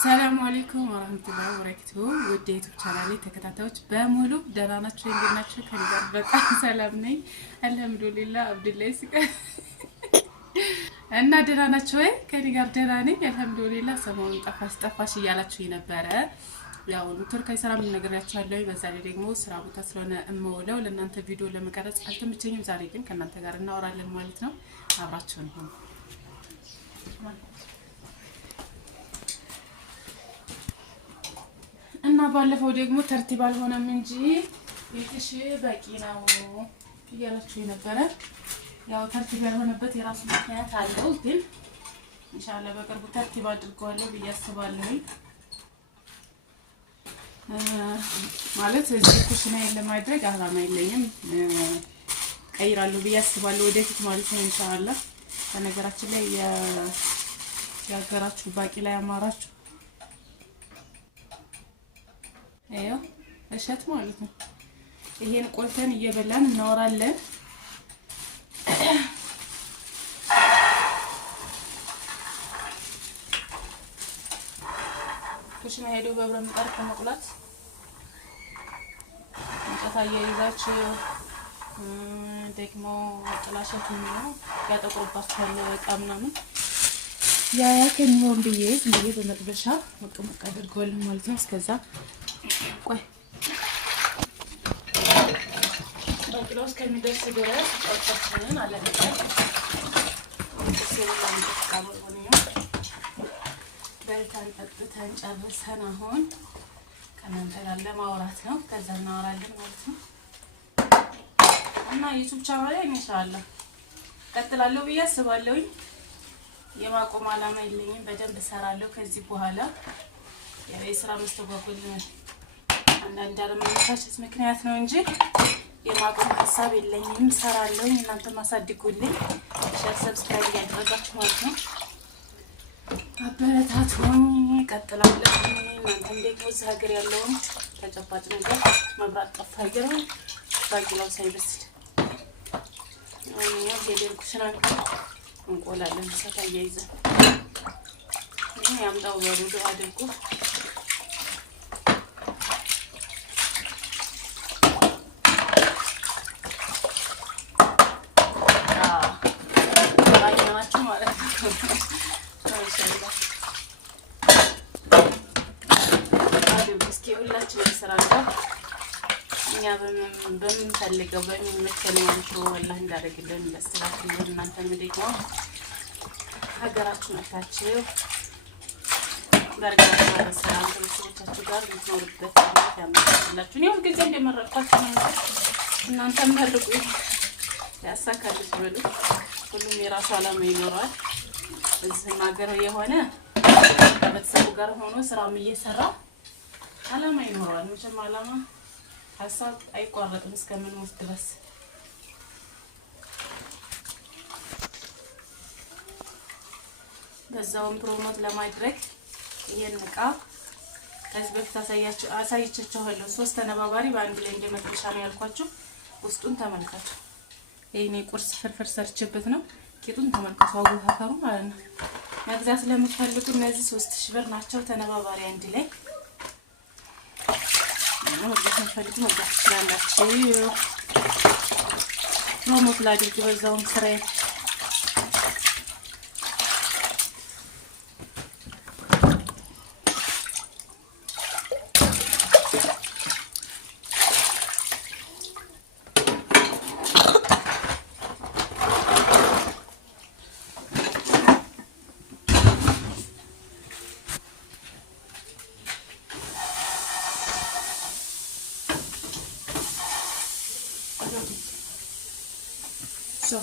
ሰላም አለይኩም ወራህመቱላሂ ወበረካቱ። ውድ የዩቲዩብ ቻናሌ ተከታታዮች በሙሉ ደህና ናችሁ? እንዴት ናችሁ? ከኔ ጋር በጣም ሰላም ነኝ አልሐምዱሊላህ። አብዱላህ ሲቀ እና ደህና ናችሁ ወይ? ከኔ ጋር ደህና ነኝ አልሐምዱሊላህ። ሰሞኑን ጠፋሽ እያላችሁ ነበረ። ያው ቱርካይ ስራ ምን ነገራችኋለሁ። በዛ ላይ ደግሞ ስራ ቦታ ስለሆነ እመውለው ለእናንተ ቪዲዮ ለመቀረጽ አልተመቸኝም። ዛሬ ግን ከእናንተ ጋር እናወራለን ማለት ነው። አብራችሁን ሁኑ። እና ባለፈው ደግሞ ተርቲብ አልሆነም እንጂ ቤትሽ በቂ ነው እያላችሁ ነበረ። ያው ተርቲብ ያልሆነበት የራሱ ምክንያት አለው፣ ግን ኢንሻአላህ በቅርቡ ተርቲብ አድርገዋለሁ ብዬ አስባለሁ። ማለት እዚህ ኩሽናዬን ለማድረግ አላማ የለኝም፣ ቀይራለሁ ብዬ አስባለሁ ወደፊት ማለት ነው ኢንሻአላህ። በነገራችን ላይ ያገራችሁ ባቂላ ያማራችሁ አዮ እሸት ማለት ነው። ይሄን ቆልተን እየበላን እናወራለን። ኩሽና ሄዶ በብረት ምጣድ ከመቁላት እንጨት አያይዛችሁ ደግሞ ጥላሸት ነው ያጠቁርባችኋል በቃ ምናምን ያ ከሚሆን ብዬ በመጥበሻ መቀመቅ አድርገዋል ማለት ነው። እስከዛ ቆይ ባቂላው እስከሚደርስ ድረስ ጨውታችንን አለቀን በልተን ጠጥተን ጨርሰን አሁን ከእናንተ ጋር ለማውራት ነው። ከዛ እናወራለን ማለት ነው። እና ዩቲዩብ ቻናሌ ኢንሻአላህ ቀጥላለሁ ብዬ አስባለሁኝ። የማቆም አላማ የለኝም። በደንብ እሰራለሁ ከዚህ በኋላ። የስራ መስተጓጎል አንዳንድ አለመመቻቸት ምክንያት ነው እንጂ የማቆም ሀሳብ የለኝም። እሰራለሁ። እናንተ ማሳድጉልኝ፣ ሼር ሰብስክራይብ ያደረጋችሁ ማለት ነው። አበረታቱኝ፣ ቀጥላለሁ። እናንተም ደግሞ እዚህ ሀገር ያለውን ተጨባጭ ነገር መብራት ጠፋ ይገርም ባቂላው ሳይበስል ሄደን ኩሽና እንቆላለን። እሳት አያይዘን ያምጣው በሩዶ አድርጎ ማለት ነው። እስኪ ሁላችንም እንሰራለን። እኛ በምንፈልገው በሚመቸን መልኩ ወላሂ እንዳደርግልን እንደስተካክልን። እናንተም ደግሞ ሀገራችሁ መታችሁ በርካታ በሰላም ከቤተሰቦቻችሁ ጋር የምትኖሩበት ያመጣላችሁ። እኔ ሁልጊዜ እንደመረጥኳችሁ ነው። እናንተም መርቁ ያሳካልሽ በሉ። ሁሉም የራሱ አላማ ይኖረዋል። እዚህ ሀገር የሆነ ከቤተሰቡ ጋር ሆኖ ስራም እየሰራ አላማ ይኖረዋል። መቼም አላማ ሀሳብ አይቋረጥም እስከምንሞት ድረስ። በዛውም ፕሮሞት ለማድረግ ይሄን እቃ ከዚህ በፊት አሳይቻችኋለሁ። 3 ተነባባሪ በአንድ ላይ እንደመጥበሻ ነው ያልኳችሁ። ውስጡን ተመልከቱ። ይሄኔ ቁርስ ፍርፍር ሰርችበት ነው። ቂጡን ተመልከቱ። አወፋፈሩ ማለት ነው። መግዛት ለምትፈልጉ እነዚህ 3000 ብር ናቸው ተነባባሪ አንድ ላይ። መግዛት ለምትፈልጉ መግዛት ትችላላችሁ። ፕሮሞት ላድርግ በዛውም ስራዬ። So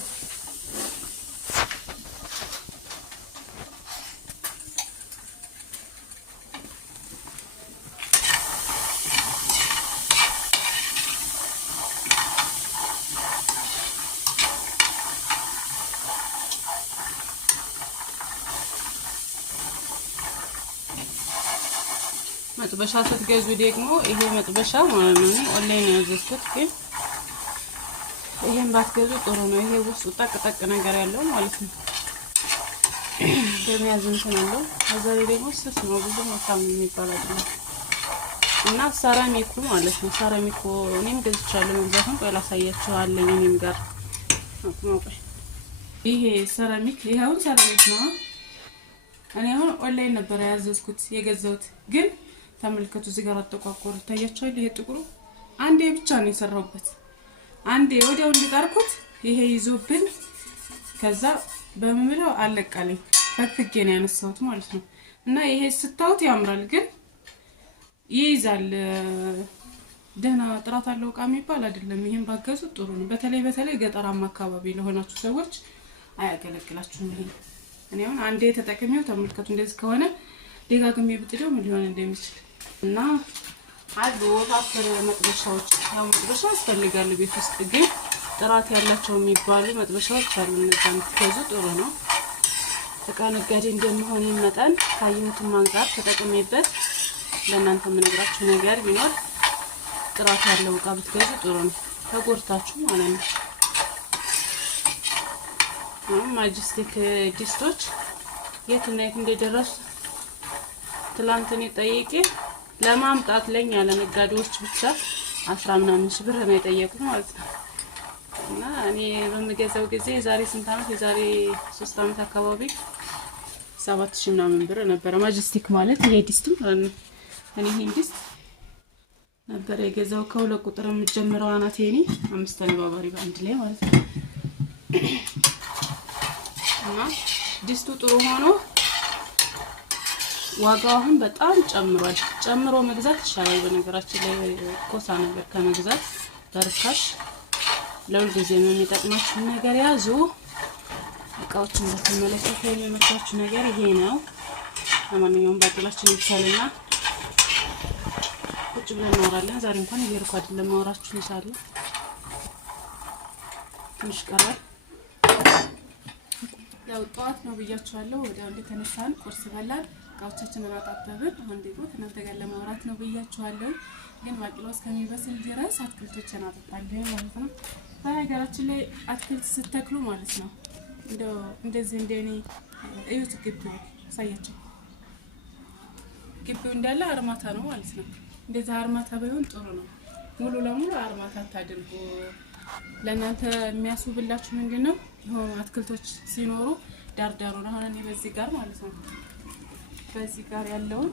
መጥበሻ ስትገዙ ደግሞ ይሄ መጥበሻ ማለት ነው ኦንላይን ያዘዝኩት ግን ይሄን ባትገዙ ጥሩ ነው። ይሄ ውስጡ ጠቅ ጠቅ ነገር ያለው ማለት ነው። እንደሚያዝ እንትን አለው። አዛሬ ደግሞ ስስ ነው ብዙ መጣም የሚባል አይደለም እና ሰራሚኩ ማለት ነው። ሰራሚኩ እኔም ገዝቻለሁ። መግዛቱን ቆይ ላሳያችኋለሁ። እኔም ጋር ይሄ ሰራሚክ ይሄው ሰራሚክ ነው። እኔ አሁን ኦንላይን ነበር ያዘዝኩት የገዛሁት። ግን ተመልከቱ እዚህ ጋር አጠቋቆሩ ታያችኋል። ይሄ ጥቁሩ አንዴ ብቻ ነው የሰራሁበት። አንዴ ወዲያው እንዲጣርኩት ይሄ ይዞብን ከዛ በመምለው አለቃለኝ ፈትጌ ነው ያነሳሁት ማለት ነው። እና ይሄ ስታውት ያምራል ግን ይይዛል። ደህና ጥራት አለው እቃ የሚባል አይደለም። ይሄን ባገዙ ጥሩ ነው። በተለይ ገጠራማ አካባቢ ለሆናችሁ ሰዎች አያገለግላችሁም። ይሄ እኔ አሁን አንዴ ተጠቅሜው ተመልከቱ። እንደዚህ ከሆነ ደጋግሜ ብጥደው ምን ሊሆን እንደሚችል እና አሉ ወፋፍር መጥበሻዎች ያው መጥበሻ ያስፈልጋል ቤት ውስጥ ግን ጥራት ያላቸው የሚባሉ መጥበሻዎች አሉ። እነዛን ትገዙ ጥሩ ነው። እቃ ነጋዴ እንደመሆን መጠን ካየሁትም አንፃር ተጠቅሜበት ለእናንተ የምነግራችሁ ነገር ቢኖር ጥራት ያለው እቃ ብትገዙ ጥሩ ነው። ተጎድታችሁ ማለት ነው። ማጅስቲክ ዲስቶች የት እና የት እንደደረሱ ትላንት እኔ ጠይቄ ለማምጣት ለኛ ለነጋዴዎች ብቻ 10 ምናምን ሺህ ብር ነው የጠየቁት ማለት ነው። እና እኔ በምገዛው ጊዜ የዛሬ ስንት ዓመት የዛሬ 3 ዓመት አካባቢ 7000 ምናምን ብር ነበር ማጅስቲክ ማለት ይሄ ዲስት ማለት ነው። እኔ ይሄን ዲስት ነበር የገዛው ከሁለት ቁጥር የምጀምረው አናቴ እኔ 5 ተነባባሪ በአንድ ላይ ማለት ነው። እና ዲስቱ ጥሩ ሆኖ ዋጋው አሁን በጣም ጨምሯል። ጨምሮ መግዛት ይሻላል። በነገራችን ላይ ኮሳ ነገር ከመግዛት በርካሽ ለሁሉ ጊዜ የሚጠቅማችሁ ነገር ያዙ። እቃዎችን በተመለከተ የሚመጣችሁ ነገር ይሄ ነው። ለማንኛውም ባጥላችን ይቻልና ቁጭ ብለን እናወራለን። ዛሬ እንኳን እየሄድኩ አይደለም ማወራችሁ ይቻላል። ትንሽ ቀራል። ያው ጠዋት ነው ብያችኋለሁ። ወዲያው እንደተነሳን ቁርስ በላን፣ እቃዎቻችንን አጣጥበን አሁን ደግሞ ከእናንተ ጋር ለማውራት ነው ብያችኋለሁ። ግን ባቂላው እስከሚበስል ድረስ አትክልቶችን አጠጣለሁ ማለት ነው። በሀገራችን ላይ አትክልት ስትተክሉ ማለት ነው እንደዚህ እንደኔ እዩት። ግቢው ሳያችሁ ግቢው እንዳለ አርማታ ነው ማለት ነው። እንደዛ አርማታ ባይሆን ጥሩ ነው። ሙሉ ለሙሉ አርማታ ታድርጉ። ለእናንተ የሚያስቡላችሁ ምንድነው ይሄው አትክልቶች ሲኖሩ ዳርዳሩ ነው። አሁን እኔ በዚህ ጋር ማለት ነው በዚህ ጋር ያለውን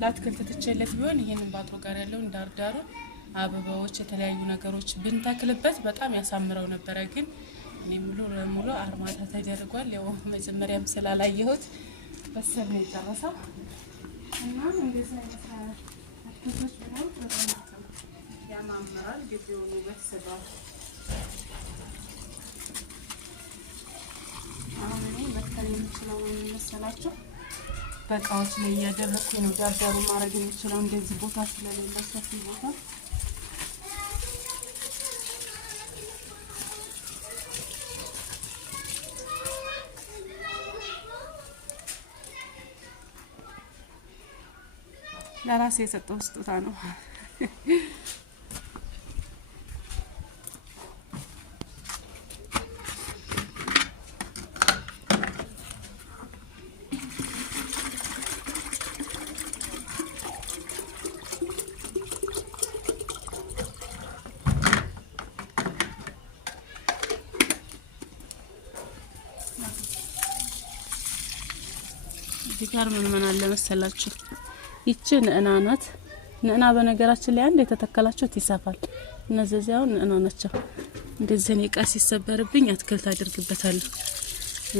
ለአትክልት ትቸለት ቢሆን ይሄንን ባጥሮ ጋር ያለውን ዳርዳሩ አበባዎች የተለያዩ ነገሮች ብንተክልበት በጣም ያሳምረው ነበር። ግን እኔ ሙሉ ለሙሉ አርማታ ተደርጓል። ያው መጀመሪያም ስላላየሁት በሰል ነው የጨረሰው እና እንደዚህ አይነት አትክልቶች ነው በጣም ያማምራል። ግቢውን ውበት ይሰጣል። አሁን እኔ መትከል የምችለው መሰላችሁ በቃዎች ላይ ያደረኩኝ ነው። ዳርዳሩ ማድረግ የምችለው እንደዚህ ቦታ ስለሌለ ሰፊ ቦታ ለራሴ የሰጠው ስጦታ ነው። ጋር ምን አለ መሰላችሁ ይቺ ንዕና ናት። ንዕና በነገራችን ላይ አንድ የተተከላችሁት ይሰፋል። እነዚያው ንዕና ናቸው። እንደዚህ ነው ቃስ ይሰበርብኝ አትክልት አድርግበታለሁ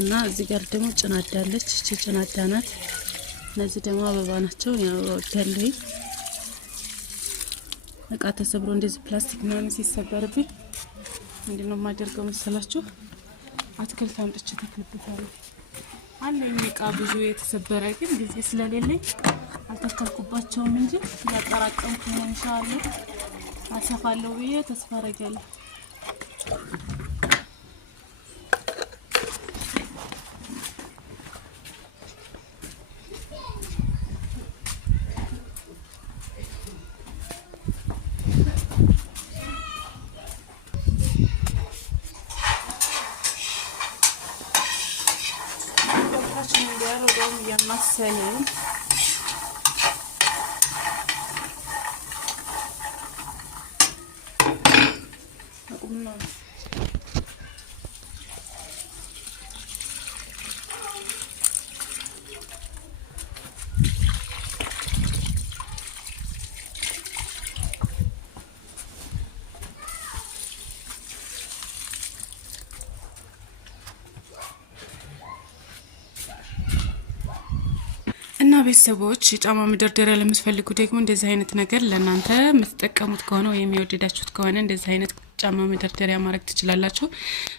እና እዚህ ጋር ደግሞ ጭናዳ አለች። እቺ ጭናዳ ናት። እነዚህ ደግሞ አበባ ናቸው። ያው ወደለይ እቃ ተሰብሮ እንደዚህ ፕላስቲክ ምናምን ሲሰበርብኝ ምንድነው የማደርገው መሰላችሁ አትክልት አምጥቼ ተክልበታለሁ። አለኝ እቃ ብዙ የተሰበረ ግን ጊዜ ስለሌለኝ አልተከልኩባቸውም እንጂ ያጠራቀምኩ ነው። ኢንሻአላህ አሰፋለሁ ብዬ ተስፋ አደርጋለሁ። ቤተሰቦች ጫማ መደርደሪያ ለምትፈልጉ ደግሞ እንደዚህ አይነት ነገር ለእናንተ የምትጠቀሙት ከሆነ ወይም የወደዳችሁት ከሆነ እንደዚህ አይነት ጫማ መደርደሪያ ማድረግ ትችላላችሁ።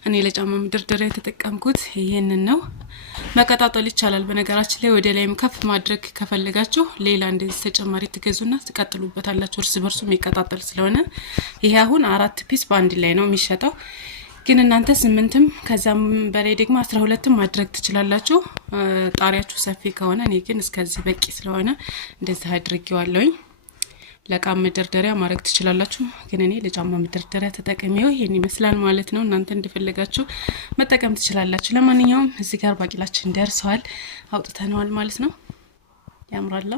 እኔ ለጫማ መደርደሪያ የተጠቀምኩት ይሄንን ነው። መቀጣጠል ይቻላል። በነገራችን ላይ ወደ ላይም ከፍ ማድረግ ከፈለጋችሁ ሌላ እንደዚህ ተጨማሪ ትገዙና ትቀጥሉበታላችሁ። እርስ በርሱ የሚቀጣጠል ስለሆነ ይሄ አሁን 4 ፒስ በአንድ ላይ ነው የሚሸጠው። ግን እናንተ 8ም ከዛም በላይ ደግሞ 12ም ማድረግ ትችላላችሁ ጣሪያችሁ ሰፊ ከሆነ። እኔ ግን እስከዚህ በቂ ስለሆነ እንደዚህ አድርጌዋለሁኝ። ለጫማ መደርደሪያ ማድረግ ትችላላችሁ። ግን እኔ ለጫማ መደርደሪያ ተጠቅሜው ይሄን ይመስላል ማለት ነው። እናንተ እንደፈለጋችሁ መጠቀም ትችላላችሁ። ለማንኛውም እዚህ ጋር ባቂላችን ደርሰዋል፣ አውጥተነዋል ማለት ነው። ያምራል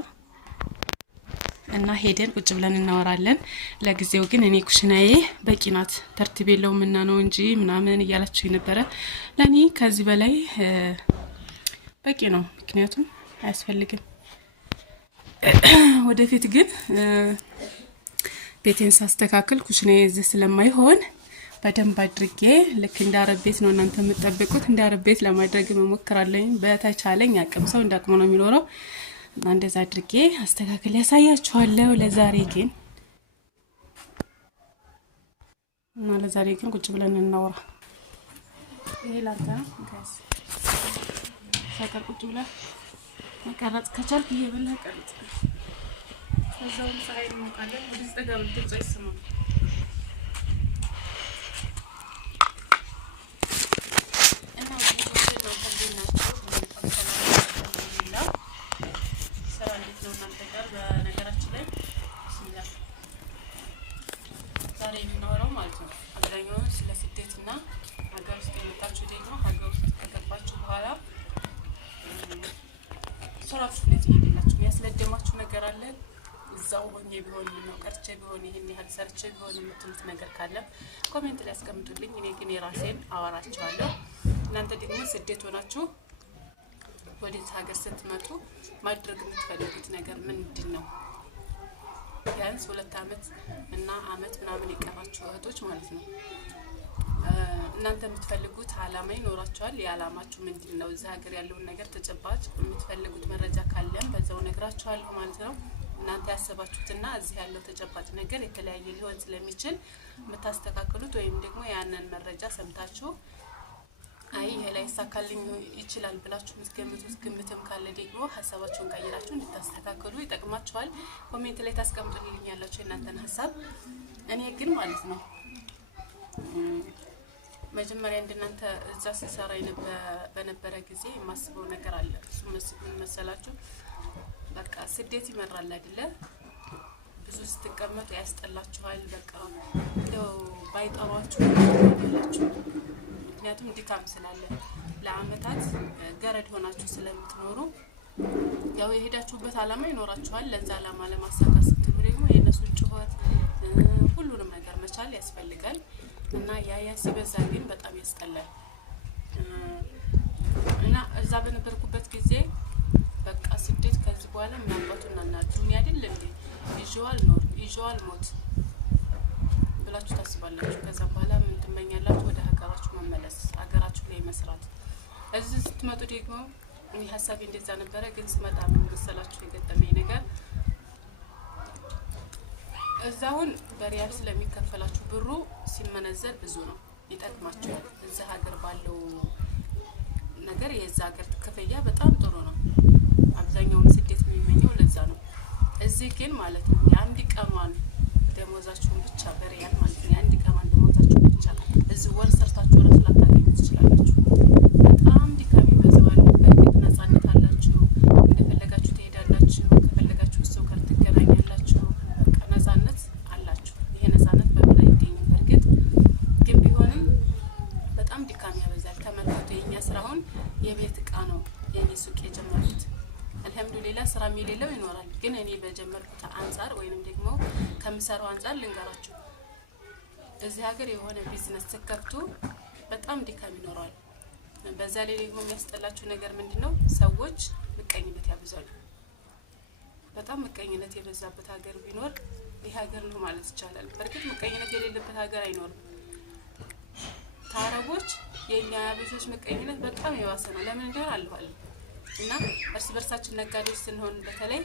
እና ሄደን ቁጭ ብለን እናወራለን። ለጊዜው ግን እኔ ኩሽናዬ በቂ ናት፣ ተርቲብ የለውም እና ነው እንጂ ምናምን እያላችሁ ነበረ። ለኔ ከዚህ በላይ በቂ ነው፣ ምክንያቱም አያስፈልግም። ወደፊት ግን ቤቴን ሳስተካክል ኩሽናዬ እዚህ ስለማይሆን በደንብ አድርጌ ልክ እንደ አረብ ቤት ነው እናንተ የምትጠብቁት፣ እንደ አረብ ቤት ለማድረግ እሞክራለሁ። በተቻለኝ አቅም ሰው እንዳቅሙ ነው የሚኖረው። እና እንደዛ አድርጌ አስተካክል ያሳያችኋለሁ። ለዛሬ ግን ቁጭ ብለን እናወራ። ይሄ ላንተ ነው ጋይስ። ሳይቀር ቁጭ ብለን መቀረጽ ከቻልክ እየበላህ ቀርጽ። ከዛውም ፀሐይ እንሞቃለን። ወደዚህ ጠጋ ብትል ፀሐይ ይሰማል። እና ወደዚህ ነው ተገናኝተው በነገራችን ላይ ዛሬ የምናወራው ማለት ነው አብዛኛውን ስለ ስደትና ሀገር ውስጥ የመጣችሁ ደግሞ ሀገር ውስጥ ከገባችሁ በኋላ ስራችሁ እንዴት ይሄድላችሁ ያስለደማችሁ ነገር አለ። እዛው ሆኜ ቢሆን ነው ቀርቼ ቢሆን ይሄን ያህል ሰርቼ ቢሆን የምትሉት ነገር ካለ ኮሜንት ላይ አስቀምጡልኝ። እኔ ግን የራሴን አወራችኋለሁ። እናንተ ደግሞ ስደት ሆናችሁ ወደዚህ ሀገር ስትመጡ ማድረግ የምትፈልጉት ነገር ምንድነው? ቢያንስ 2 አመት እና አመት ምናምን የቀራችሁ እህቶች ማለት ነው። እናንተ የምትፈልጉት አላማ ይኖራችኋል። የአላማችሁ ምንድነው? እዚህ ሀገር ያለውን ነገር ተጨባጭ የምትፈልጉት መረጃ ካለም በዛው ነግራችኋለሁ ማለት ነው። እናንተ ያሰባችሁትና እዚህ ያለው ተጨባጭ ነገር የተለያየ ሊሆን ስለሚችል የምታስተካክሉት ወይም ደግሞ ያንን መረጃ ሰምታችሁ አይ ይሄ ላይ ሳካልኝ ይችላል ብላችሁ ምትገምቱት ግምትም ካለ ደግሞ ሐሳባችሁን ቀይራችሁ እንድታስተካክሉ ይጠቅማችኋል። ኮሜንት ላይ ታስቀምጡልኝ ያላችሁ እናንተን ሐሳብ። እኔ ግን ማለት ነው መጀመሪያ እንደናንተ እዛ ሲሰራ በነበረ ጊዜ የማስበው ነገር አለ። እሱ መሰላችሁ በቃ ስደት ይመራል አይደለ? ብዙ ስትቀመጡ ያስጠላችኋል። በቃ እንደው ባይጠሯችሁ ያላችሁ ምክንያቱም ድካም ስላለ ለአመታት ገረድ ሆናችሁ ስለምትኖሩ ያው የሄዳችሁበት አላማ ይኖራችኋል። ለዛ አላማ ለማሳካት ስትሉ ደግሞ የነሱ ጩኸት ሁሉንም ነገር መቻል ያስፈልጋል እና ያ ሲበዛ ግን በጣም ያስጠላል። እና እዛ በነበርኩበት ጊዜ በቃ ስደት ከዚህ በኋላ ምናባቱና እናችሁ አይደል እንዴ ይጆዋል ሞት ብላችሁ ታስባላችሁ። ከዛ በኋላ ምን ትመኛላችሁ? ወደ ሀገራችሁ መመለስ፣ ሀገራችሁ ላይ መስራት። እዚህ ስትመጡ ደግሞ እኔ ሀሳቤ እንደዛ ነበረ። ግን ስመጣ ምን መሰላችሁ የገጠመኝ ነገር እዛውን በሪያል ስለሚከፈላችሁ ብሩ ሲመነዘር ብዙ ነው፣ ይጠቅማችኋል። እዛ ሀገር ባለው ነገር የዛ ሀገር ክፍያ በጣም ጥሩ ነው። አብዛኛውን ስደት የሚመኘው ለዛ ነው። እዚህ ግን ማለት ነው የአንድ ቀኗን ደሞዛችሁን ብቻ በሪያል ማለት ነው የአንድ ቀኗን ደሞዛችሁን ብቻ እዚህ ወር ሰርታችሁ ራሱ ላታገኙ ትችላላችሁ። በጣም ድካም ይበዛዋል። በእርግጥ ነፃነት አላችሁ፣ እንደፈለጋችሁ ትሄዳላችሁ፣ ከፈለጋችሁ ሰው ጋር ትገናኛላችሁ። በቃ ነፃነት አላችሁ። ይሄ ነፃነት በምን አይገኝም። በእርግጥ ግን ቢሆንም በጣም ድካም ያበዛል። ተመልከቱ፣ የኛ ስራውን የቤት እቃ ነው የኔ ሱቅ የጀመሩት። አልহামዱሊላህ ስራም የሌለው ይኖራል። ግን እኔ በጀመርኩት አንፃር ወይንም ደግሞ ከምሰራው አንፃር ልንገራችሁ። እዚህ ሀገር የሆነ ቢዝነስ ተከፍቶ በጣም ድካም ይኖራል። በዛ ላይ ደግሞ የሚያስጠላችሁ ነገር ምንድነው? ሰዎች ምቀኝነት ያበዛሉ። በጣም ምቀኝነት የበዛበት ሀገር ቢኖር ይህ ሀገር ነው ማለት ይቻላል። በርግጥ ምቀኝነት የሌለበት ሀገር አይኖርም። ታረቦች የኛ ያበዙት ምቀኝነት በጣም የዋሰ ነው። ለምን እንደሆነ አልኋለሁ። እና እርስ በርሳችን ነጋዴዎች ስንሆን በተለይ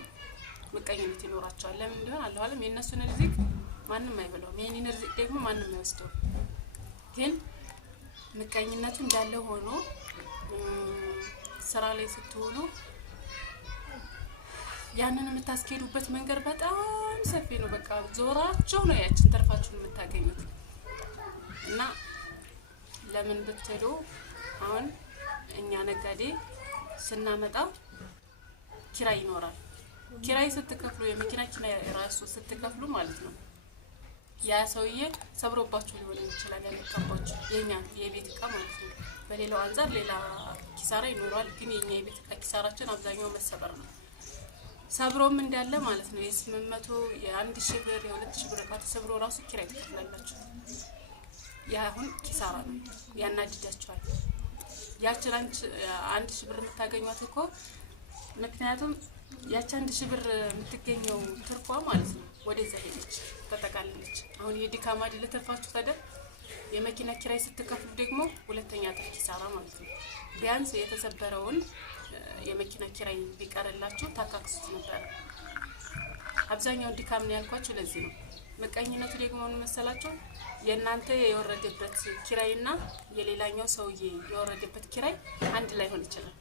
ምቀኝነት ይኖራቸዋል። ለምን እንደሆነ አላህ አለም። የነሱን ርዝቅ ማንንም አይበላውም፣ የኔን ርዝቅ ደግሞ ማንንም አይወስደውም። ግን ምቀኝነቱ እንዳለ ሆኖ ስራ ላይ ስትውሉ ያንን የምታስኬዱበት መንገድ በጣም ሰፊ ነው። በቃ ዞራችሁ ነው ያችን ተርፋችሁን የምታገኙት። እና ለምን ብትሉ አሁን እኛ ነጋዴ ስናመጣ ኪራይ ይኖራል። ኪራይ ስትከፍሉ የመኪና ኪራይ ራሱ ስትከፍሉ ማለት ነው ያ ሰውዬ ሰብሮባችሁ ሊሆን ይችላል ያለካባችሁ የኛ የቤት እቃ ማለት ነው። በሌላው አንፃር ሌላ ኪሳራ ይኖራል፣ ግን የኛ የቤት እቃ ኪሳራችን አብዛኛው መሰበር ነው። ሰብሮም እንዳለ ማለት ነው የ800 የ1000 ብር የ2000 ብር እቃ ተሰብሮ ራሱ ኪራይ ትከፍላላችሁ። ያ አሁን ኪሳራ ነው፣ ያናድዳችኋል። ያችን 1000 ብር የምታገኙት እኮ ምክንያቱም ያቺ 1000 ብር የምትገኘው ትርፏ ማለት ነው ወደዛ ሄደች ተጠቃለለች። አሁን የዲካማ አይደለ ትርፋችሁ ታዲያ የመኪና ኪራይ ስትከፍሉ ደግሞ ሁለተኛ ጥፍ ኪሳራ ማለት ነው። ቢያንስ የተሰበረውን የመኪና ኪራይ ቢቀርላችሁ ታካክሱት ነበር። አብዛኛው ዲካም ነው ያልኳችሁ ለዚህ ነው። ምቀኝነቱ ደግሞ ምን መሰላችሁ? የእናንተ የወረደበት ኪራይና የሌላኛው ሰውዬ የወረደበት ኪራይ አንድ ላይ ሆን ይችላል።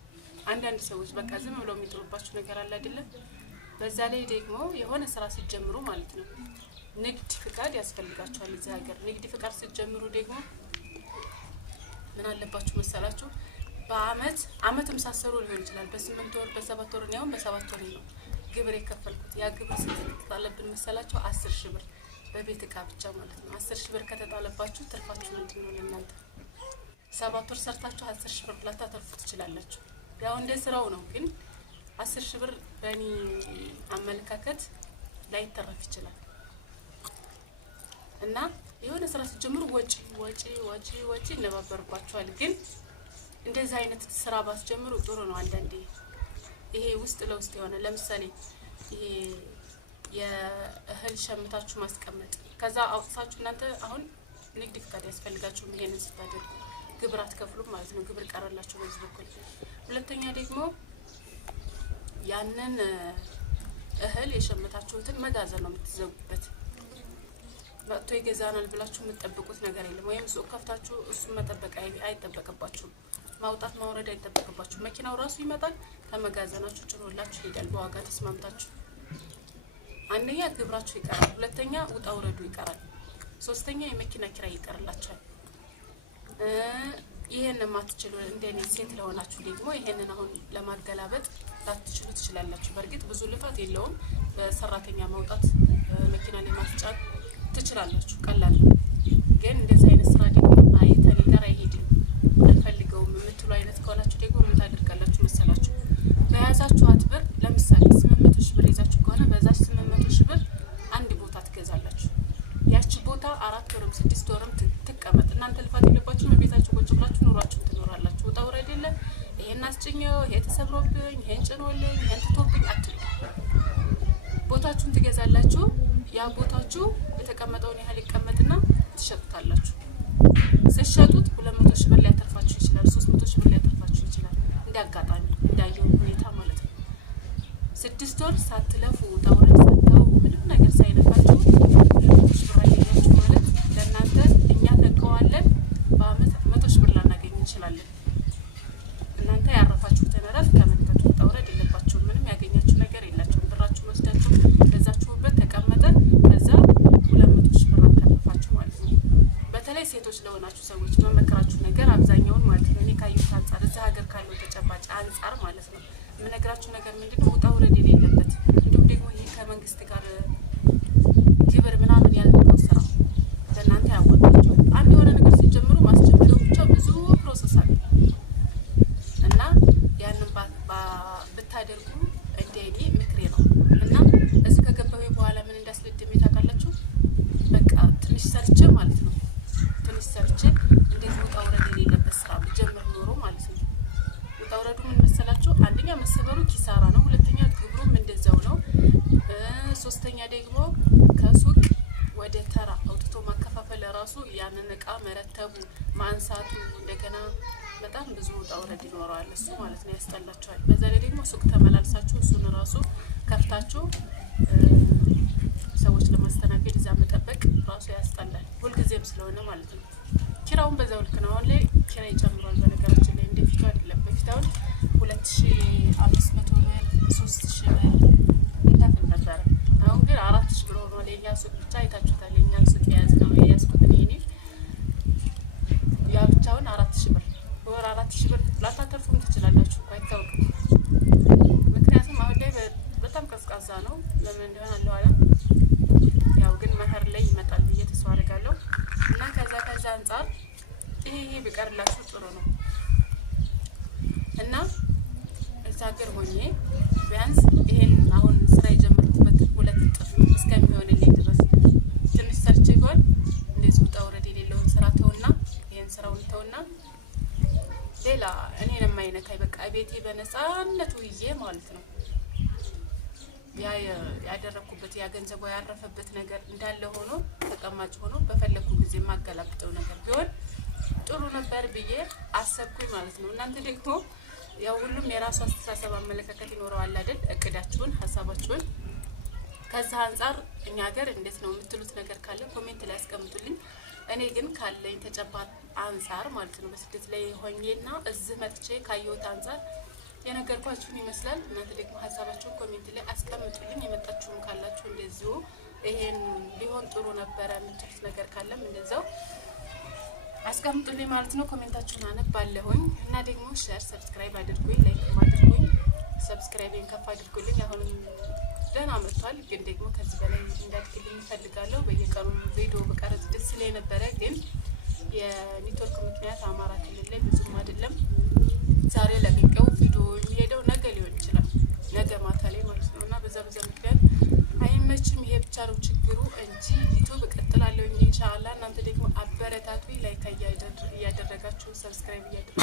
አንዳንድ ሰዎች በቃ ዝም ብለው የሚጥሩባችሁ ነገር አለ አይደለ? በዛ ላይ ደግሞ የሆነ ስራ ሲጀምሩ ማለት ነው ንግድ ፍቃድ ያስፈልጋችኋል። እዚህ ሀገር ንግድ ፍቃድ ሲጀምሩ ደግሞ ምን አለባችሁ መሰላችሁ? በአመት ምሳሰሩ ሊሆን ይችላል። በ8 ወር በ7 ወር ነው በ7 ወር ነው ግብር የከፈልኩት። ያ ግብር ስለተጣለብን መሰላችሁ 10,000 ብር በቤት እቃ ብቻ ማለት ነው። 10,000 ብር ከተጣለባችሁ ትርፋችሁ ምንድነው ለእናንተ? 7 ወር ሰርታችሁ 10,000 ብር ላታተርፉ ትችላላችሁ። ያው እንደ ስራው ነው። ግን 10,000 ብር በእኔ አመለካከት ላይተረፍ ይችላል። እና የሆነ ስራ ሲጀምሩ ወጪ ይነባበርባችኋል። ግን እንደዚህ አይነት ስራ ባስጀምሩ ጥሩ ነው። አንዳንዴ ይሄ ውስጥ ለውስጥ የሆነ ለምሳሌ ይሄ የእህል ሸምታችሁ ማስቀመጥ ከዛ አውጥታችሁ እናንተ አሁን ንግድ ፍቃድ ያስፈልጋችሁ ይሄንን ስታደርጉ ግብር አትከፍሉም ማለት ነው። ግብር ቀረላችሁ በዚህ በኩል። ሁለተኛ ደግሞ ያንን እህል የሸመታችሁትን መጋዘን ነው የምትዘጉበት። መጥቶ ይገዛናል ብላችሁ የምትጠብቁት ነገር የለም። ወይም ሱቅ ከፍታችሁ እሱን መጠበቅ አይጠበቅባችሁም። ማውጣት ማውረድ አይጠበቅባችሁም። መኪናው ራሱ ይመጣል ከመጋዘናችሁ ጭኖላችሁ ይሄዳል። በዋጋ ተስማምታችሁ አንደኛ ግብራችሁ ይቀራል፣ ሁለተኛ ውጣ ውረዱ ይቀራል፣ ሶስተኛ የመኪና ኪራይ ይቀርላችኋል። ይሄን ማትችሉ እንደኔ ሴት ለሆናችሁ ደግሞ ይሄንን አሁን ለማገላበጥ ታትችሉ ትችላላችሁ። በርግጥ ብዙ ልፋት የለውም። በሰራተኛ ማውጣት መኪና ላይ ማስጫን ትችላላችሁ፣ ቀላል ነው። ግን እንደዚህ አይነት ስራ ደግሞ ተኔ ጋር አይሄድም አልፈልገውም የምትሉ አይነት ከሆናችሁ ደግሞ ምን ታደርጋላችሁ መሰላችሁ? በያዛችኋት ብር ለምሳሌ 800,000 ብር ይዛችሁ ከሆነ በዛች 800,000 ብር አንድ ቦታ ትገዛላችሁ። ያቺ ቦታ 4 ወርም 6 ወርም ትቀመጥ። እናንተ ልፋት የለባችሁም። ቤታችሁ ቁጭ ብላችሁ ኑሯችሁን ትኖራላችሁ። ውጣ ውረድ የለ። ይሄን አስጭኘው፣ ይሄ ተሰብሮብኝ፣ ይሄን ጭኖልኝ፣ ይሄን ትቶብኝ አትሉ። ቦታችሁን ትገዛላችሁ። ያ ቦታችሁ የተቀመጠውን ያህል ይቀመጥና ትሸጡታላችሁ። ስትሸጡት 200,000 ብር ሊያተርፋችሁ ይችላል፣ 300,000 ብር ሊያተርፋችሁ ይችላል። እንዳጋጣሚ እንዳየው ሁኔታ ማለት ነው። 6 ወር ሳትለፉ ውጣ ውረድ ሳታው ምንም ነገር ሳይነካችሁ 200,000 ብር አገኛችሁ ማለት ለእናንተ እኛ ተንቀዋለን በአመት 100,000 ብር ላናገኝ እንችላለን። እናንተ ያረፋችሁትን እረፍት ተመልከቱ። ውጣ ውረድ የለባችሁም። ምንም ያገኛችሁ ነገር የላችሁም። ብራችሁን ወስዳችሁ ገዛችሁበት ተቀመጠ። ከዛ 200,000 ብር አተረፋችሁ ማለት ነው። በተለይ ሴቶች ለሆናችሁ ሰዎች መመከራችሁ ነገር አብዛኛውን ማለት ነው እኔ ካየሁት አንፃር እዛ ሀገር ካለው ተጨባጭ አንፃር ማለት ነው የምነግራችሁ ነገር ምንድነው ውጣ ውረድ የሌለበት እንዲሁም ደግሞ ይሄ ከመንግስት ጋር ግብር ምናምን ያለው ስራ ለእናንተ ያዋጣችኋል። አንድ የሆነ ነገር ሲጀምሩ ማስጀመሪያው ብቻ ብዙ ፕሮሰስ አለ እና ያንን ብታደርጉ እንደኔ ምክሬ ነው። እና እዚህ ከገባሁ በኋላ ምን እንዳስለደመ ታውቃላችሁ? በቃ ትንሽ ሰርቼ ማለት ነው ትንሽ ሰርቼ እንደዚህ ውጣ ውረድ የሌለበት ስራ ብጀምር ኖሮ ማለት ነው። ውጣ ውረዱ ምን መሰላችሁ? አንደኛ መሰበሩ ኪሳራ ነው። ሁለተኛ ግብሩም እንደዛው ነው። ሶስተኛ ደግሞ ከሱቅ ወደ ተራ አውጥቶ ማከፋፈል ራሱ ያንን እቃ መረተቡ ማንሳቱ እንደገና በጣም ብዙ ጣውረድ ይኖራል እሱ ማለት ነው ያስጠላችኋል በዛ ላይ ደግሞ ሱቅ ተመላልሳችሁ እሱን ራሱ ከፍታችሁ ሰዎች ለማስተናገድ እዛ መጠበቅ ራሱ ያስጠላል ሁሉ ጊዜም ስለሆነ ማለት ነው ኪራውን በዛው ልክ ነው አሁን ላይ ኪራይ ጨምሯል በነገራችን ላይ እንደ ፊቱ አይደለም በፊታው 2500 ብር 3000 ብር እንታፈል ነበር አሁን ግን 4000 ብር ሆኖ ለኛ ሱቅ ብቻ አይታችሁታል የኛ ሱቅ ያዝነው ያስኩት እኔ ያ ብቻውን 4000 ብር ወር 4000 ብር ላታተርፉም ትችላላችሁ አይታወቅም ምክንያቱም አሁን ላይ በጣም ቀዝቃዛ ነው ለምን እንደሆነ አለዋላ ያው ግን መኸር ላይ ይመጣል ብዬ ተስፋ አደርጋለሁ እና ከዛ አንፃር ይሄ ቢቀርላችሁ ጥሩ ነው እና እዛ ሀገር ሆኜ ቢያንስ ይሄን አሁን ስራ የጀመርኩበት 2 እጥፍ እስከሚሆንልኝ ድረስ ትንሽ ሰርቼ ይሆን እንደዚህ ውጣ ወረድ የሌለውን ስራ ተውና ይሄን ስራውን ተውና ሌላ እኔን የማይነካኝ በቃ ቤቴ በነፃነት ውዬ ማለት ነው ያ ያደረኩበት ያ ገንዘቡ ያረፈበት ነገር እንዳለ ሆኖ ተቀማጭ ሆኖ በፈለኩ ጊዜ ማገላብጠው ነገር ቢሆን ጥሩ ነበር ብዬ አሰብኩኝ ማለት ነው እናንተ ደግሞ ያው ሁሉም የራሱ አስተሳሰብ አመለካከት ይኖረዋል አይደል እቅዳችሁን ሐሳባችሁን ከዛ አንፃር እኛ ሀገር እንዴት ነው የምትሉት ነገር ካለ ኮሜንት ላይ አስቀምጡልኝ እኔ ግን ካለኝ ተጨባጭ አንፃር ማለት ነው በስደት ላይ ሆኜና እዚህ መጥቼ ካየሁት አንፃር የነገርኳችሁን ይመስላል እናንተ ደግሞ ሐሳባችሁን ኮሜንት ላይ አስቀምጡልኝ የመጣችሁም ካላችሁ እንደዚሁ ይሄን ቢሆን ጥሩ ነበር የምትሉት ነገር ካለም እንደዛው አስቀምጡልኝ ማለት ነው ኮሜንታችሁን አነባለሁኝ እና ደግሞ ሼር ሰብስክራይብ አድርጉኝ ላይክ አድርጉኝ ሰብስክራይብን ከፍ አድርጉልኝ አሁን ደህና መጥቷል ግን ደግሞ ከዚህ በላይ እንዳድግልኝ እፈልጋለሁ በየቀኑ ቪዲዮ በቀረጽ ደስ ይለኝ ነበር ግን የኔትወርክ ምክንያት አማራ ክልል ላይ ብዙም አይደለም ዛሬ ለቀቀው ቪዲዮ የሚሄደው ነገ ሊሆን ይችላል ነገ ማታ ላይ ማለት ነውና በዛ ምክንያት አይመችም ይሄ ብቻ ነው ችግሩ እንጂ ዩቲዩብ እቀጥላለሁ ኢንሻአላህ እናንተ ደግሞ አበረታቱኝ ላይክ እያደረጋችሁ ሰብስክራይብ እያደረጋችሁ